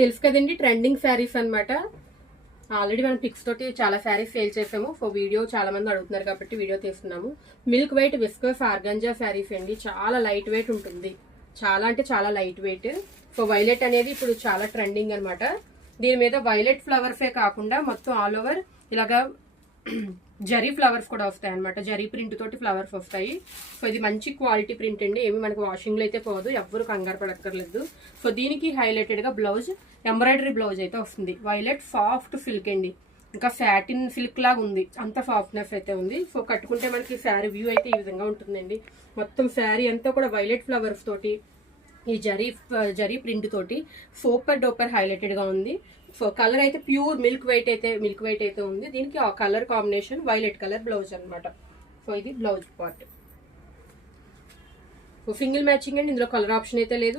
తెలుసు కదండి, ట్రెండింగ్ శారీస్ అన్నమాట. ఆల్రెడీ మనం పిక్స్ తోటి చాలా శారీస్ సేల్ చేసాము. సో వీడియో చాలా మంది అడుగుతున్నారు కాబట్టి వీడియో తీస్తున్నాము. Milk white viscose organza saris అండి. చాలా లైట్ వెయిట్ ఉంటుంది, చాలా అంటే చాలా లైట్ వెయిట్. సో వైలెట్ అనేది ఇప్పుడు చాలా ట్రెండింగ్ అన్నమాట. దీని మీద వైలెట్ ఫ్లవర్సే కాకుండా మొత్తం ఆల్ ఓవర్ ఇలాగా జరీ ఫ్లవర్స్ కూడా వస్తాయి అనమాట. జరీ ప్రింట్ తోటి ఫ్లవర్స్ వస్తాయి. సో ఇది మంచి క్వాలిటీ ప్రింట్ అండి. ఏమి మనకు వాషింగ్ లో అయితే పోదు, ఎవ్వరు కంగారు పడక్కర్లేదు. సో దీనికి హైలైటెడ్ గా బ్లౌజ్, ఎంబ్రాయిడరీ బ్లౌజ్ అయితే వస్తుంది. వైలెట్ సాఫ్ట్ సిల్క్ అండి, ఇంకా సాటిన్ సిల్క్ లాగా ఉంది, అంత సాఫ్ట్నెస్ అయితే ఉంది. సో కట్టుకుంటే మనకి శారీ వ్యూ అయితే ఈ విధంగా ఉంటుందండి. మొత్తం శారీ అంతా కూడా వైలెట్ ఫ్లవర్స్ తోటి, ఈ జరీ ప్రింట్ తోటి సూపర్ డూపర్ హైలైటెడ్ గా ఉంది. సో కలర్ అయితే ప్యూర్ మిల్క్ వైట్ అయితే ఉంది. దీనికి ఆ colour combination violet colour blouse అనమాట. సో ఇది blouse part. So single matching అండి, ఇందులో కలర్ ఆప్షన్ అయితే లేదు.